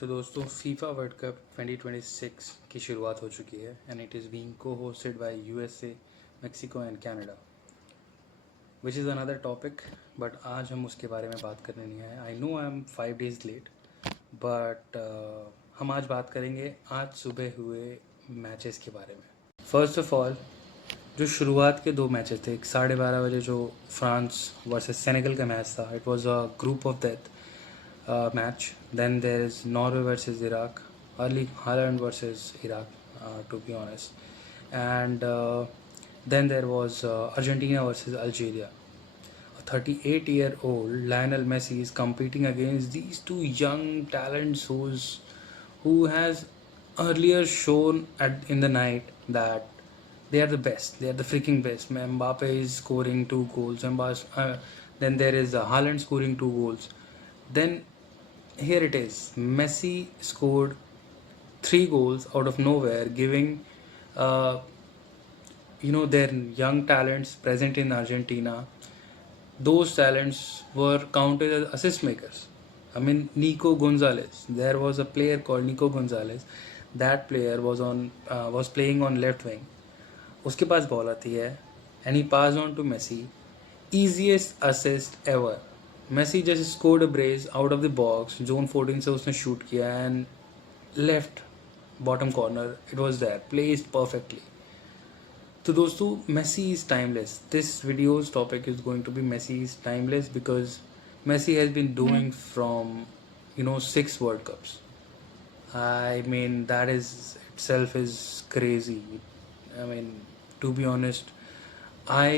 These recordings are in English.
तो दोस्तों FIFA world cup 2026 की शुरुआत हो चुकी है and it is being cohosted by USA, Mexico and Canada, which is another topic. But आज हम उसके बारे में बात करने नहीं आए। I know I am 5 days late, but हम आज बात करेंगे आज सुबह हुए मैचेस के बारे में। फर्स्ट ऑफ ऑल, जो शुरुआत के 2 मैचेस थे, 12:30 बजे जो फ्रांस वर्सेस सेनेगल का मैच था, it was a group of death match. Then there is Norway versus Iraq, Erling Haaland versus Iraq, to be honest. And then there was Argentina versus Algeria. A 38-year-old Lionel Messi is competing against these two young talents who has earlier shown in the night that they are the best. They are the freaking best. Mbappe is scoring 2 goals. Then there is Haaland scoring 2 goals. Then here it is. Messi scored 3 goals out of nowhere, giving their young talents present in Argentina. Those talents were counted as assist makers. I mean, Nico Gonzalez. There was a player called Nico Gonzalez. That player was playing on left wing. उसके पास ball आती है and he passed on to Messi. Easiest assist ever. Messi just scored a brace out of the box. Zone 14 से उसने shoot किया and left bottom corner. It was there, placed perfectly. तो दोस्तों, Messi is timeless. This video's topic is going to be Messi is timeless because Messi has been doing from 6 World Cups. I mean, that is itself is crazy. I mean, to be honest, I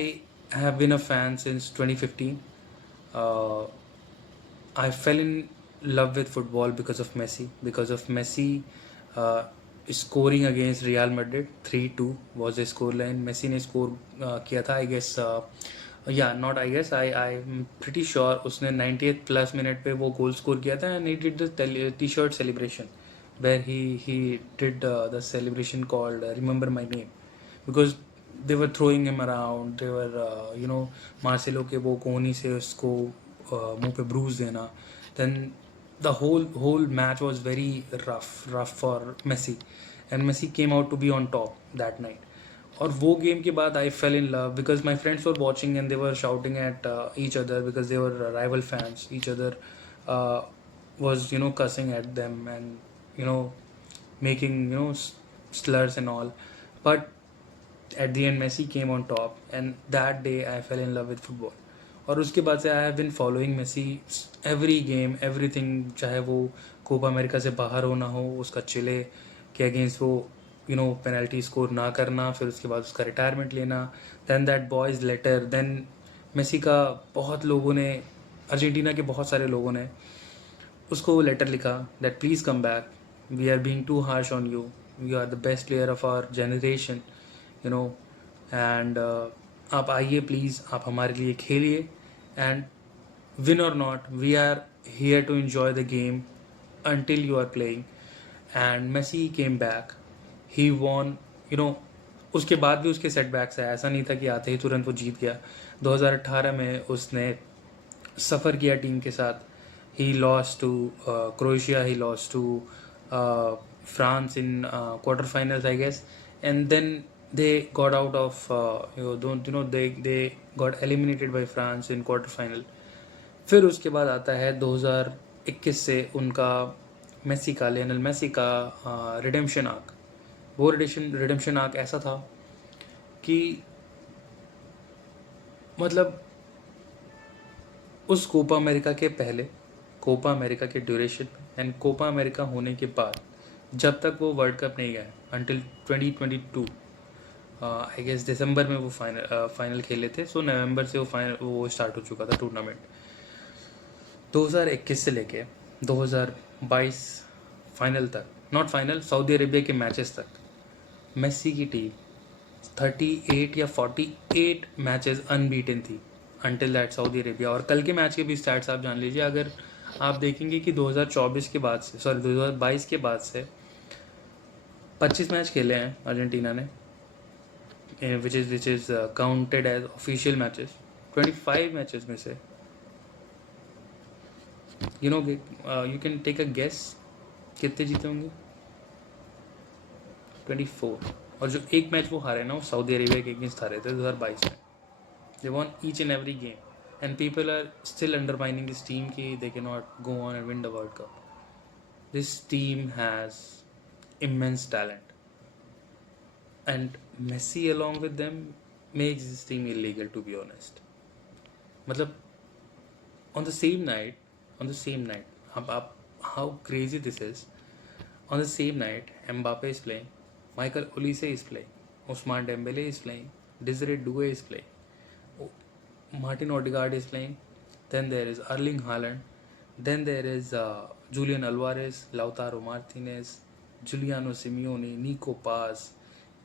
have been a fan since 2015. I fell in love with football because of Messi. Because of Messi scoring against Real Madrid, 3-2 was the scoreline. Messi ने score किया था, I guess. Not I guess. I'm pretty sure उसने 90th plus minute पे वो goal score किया था and he did the t-shirt celebration where he did the celebration called Remember My Name, because they were throwing him around. They were Marcelo के वो कोहनी से उसको मुंह पे ब्रूज देना. Then the whole match was very rough for Messi, and Messi came out to be on top that night. और वो गेम के बाद I fell in love because my friends were watching and they were shouting at each other because they were rival fans. Each other was cussing at them and making slurs and all. But at the end Messi came on top and that day I fell in love with football. और उसके बाद से I have been following Messi every game everything, चाहे वो Copa America से बाहर होना हो, उसका चिले के अगेंस्ट वो पेनल्टी स्कोर ना करना, फिर उसके बाद उसका रिटायरमेंट लेना, देन दैट बॉयज़ लेटर, देन मेसी का बहुत लोगों ने, अर्जेंटीना के बहुत सारे लोगों ने उसको लेटर लिखा that please come back, we are being too harsh on you, you are the best player of our generation, and आप आइए प्लीज़, आप हमारे लिए खेलिए, and win or not we are here to enjoy the game until you are playing. And Messi came back, he won. उसके बाद भी उसके सेटबैक्स है, ऐसा नहीं था कि आते ही तुरंत वो जीत गया. 2018 में उसने सफ़र किया टीम के साथ. He lost to Croatia, he lost to France in quarterfinals, I guess, and then they got out of they got eliminated by France in quarterfinal. फिर उसके बाद आता है 2021 से उनका मेसी का, लियोनेल मेसी का रिडेम्पशन आर्क. वो रिडेम्पशन आर्क ऐसा था कि मतलब उस कोपा अमेरिका के पहले, कोपा अमेरिका के ड्यूरेशन एंड कोपा अमेरिका होने के बाद, जब तक वो वर्ल्ड कप नहीं गए अंटिल 2022, आई गेस दिसंबर में वो फाइनल खेले थे. सो नवंबर से वो स्टार्ट हो चुका था टूर्नामेंट. 2021 से लेके 2022 फाइनल तक, नॉट फाइनल, सऊदी अरेबिया के मैचेस तक, मेसी की टीम 38 या 48 मैचेस अनबीटन थी अंटिल दैट सऊदी अरेबिया. और कल के मैच के भी स्टैट्स आप जान लीजिए. अगर आप देखेंगे कि 2024 के बाद से, 2022 के बाद से 25 मैच खेले हैं अर्जेंटीना ने, which is counted as official matches. 25 matches में से you can take a guess कितने जीते होंगे? 24। और जो एक मैच वो हारे ना, वो सऊदी अरेबिया के अगेंस्ट हारे थे 2022 में. They won each and every game and people are still undermining this team कि they can not go on and win the world cup. This team has immense talent, and Messi along with them makes this team illegal, to be honest. मतलब on the same night, अब how crazy this is. On the same night, Mbappe is playing, Michael Olise is playing, Ousmane Dembele is playing, Desiree Doué is playing, Martin Odegaard is playing, then there is Erling Haaland, then there is Julian Alvarez, Lautaro Martinez, Giuliano Simeone, Nico Paz.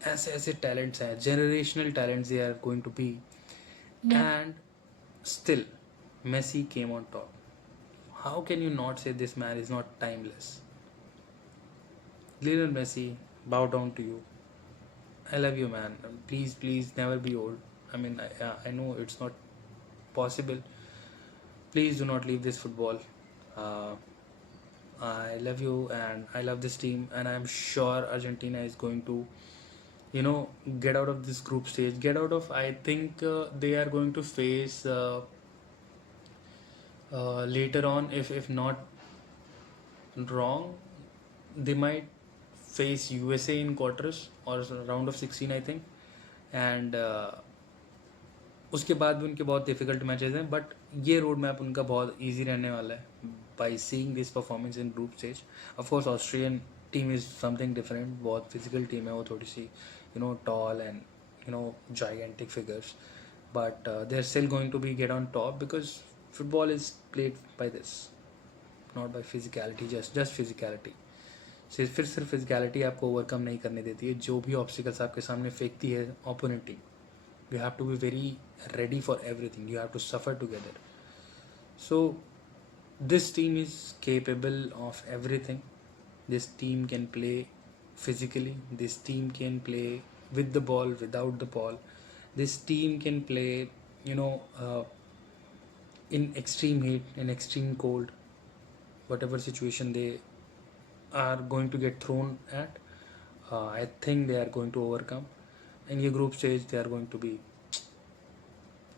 ऐसे ऐसे talents हैं, generational talents they are going to be, and still Messi came on top. How can you not say this man is not timeless? Lionel Messi, bow down to you. I love you, man. Please never be old. I mean, I know it's not possible. Please do not leave this football. uh, I love you and I love this team, and I'm sure Argentina is going to, get out of this group stage. Get out of, I think they are going to face later on, if not wrong, they might face USA in quarters or round of 16, I think. And उसके बाद भी उनके बहुत difficult matches हैं, but ये road map उनका बहुत easy रहने वाला है by seeing this performance in group stage. Of course Austrian team is something different, बहुत फिजिकल टीम है वो, थोड़ी सी tall and gigantic figures, but they're still going to be get on top because football is played by this, not by physicality, just physicality. सिर्फ physicality आपको overcome नहीं करने देती है. जो भी ऑब्स्टिकल्स आपके सामने फेंकती है opponent team, you have to be very ready for everything. You have to suffer together. So this team is capable of everything. This team can play physically. This team can play with the ball, without the ball. This team can play, in extreme heat, in extreme cold, whatever situation they are going to get thrown at. I think they are going to overcome. In your group stage, they are going to be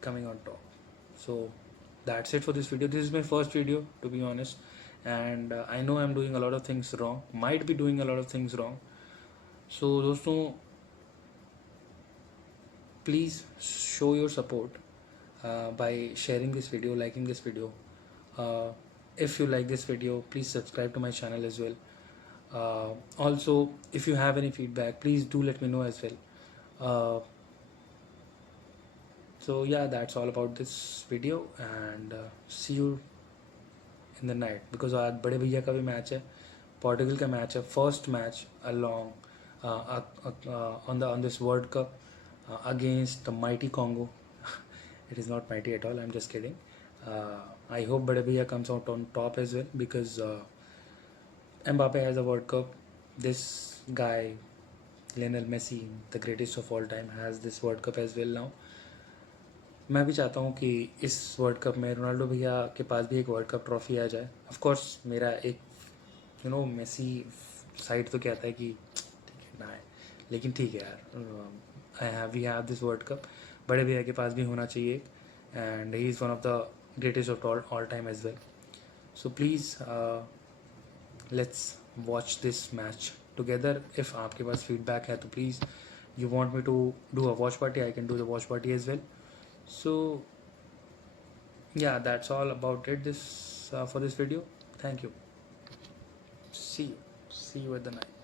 coming on top. So that's it for this video. This is my first video, to be honest, and I know I'm doing a lot of things wrong, might be doing a lot of things wrong. So दोस्तों, please show your support by sharing this video, liking this video. If you like this video, please subscribe to my channel as well. Also, if you have any feedback, please do let me know as well. So yeah, that's all about this video, and see you in the night, because आज बड़े भैया का भी match है, पोर्टुगल का match है, first match along on this World Cup against the mighty Congo. It is not mighty at all, I'm just kidding. I hope बड़े भैया comes out on top as well, because Mbappe has a World Cup. This guy Lionel Messi, the greatest of all time, has this World Cup as well now. मैं भी चाहता हूँ कि इस world cup में Ronaldo भैया के पास भी एक वर्ल्ड कप ट्रॉफी आ जाए. ऑफ कोर्स मेरा एक मेसी साइड तो कहता है कि ठीक है ना है, लेकिन ठीक है यार, we have this world cup. बड़े भैया के पास भी होना चाहिए, and he is one of the greatest of all time as well. So please let's watch this match together. If आपके पास फीडबैक है तो please, you want me to do a watch party, I can do the watch party as well. So yeah, that's all about it for this video. Thank you. See you at the night.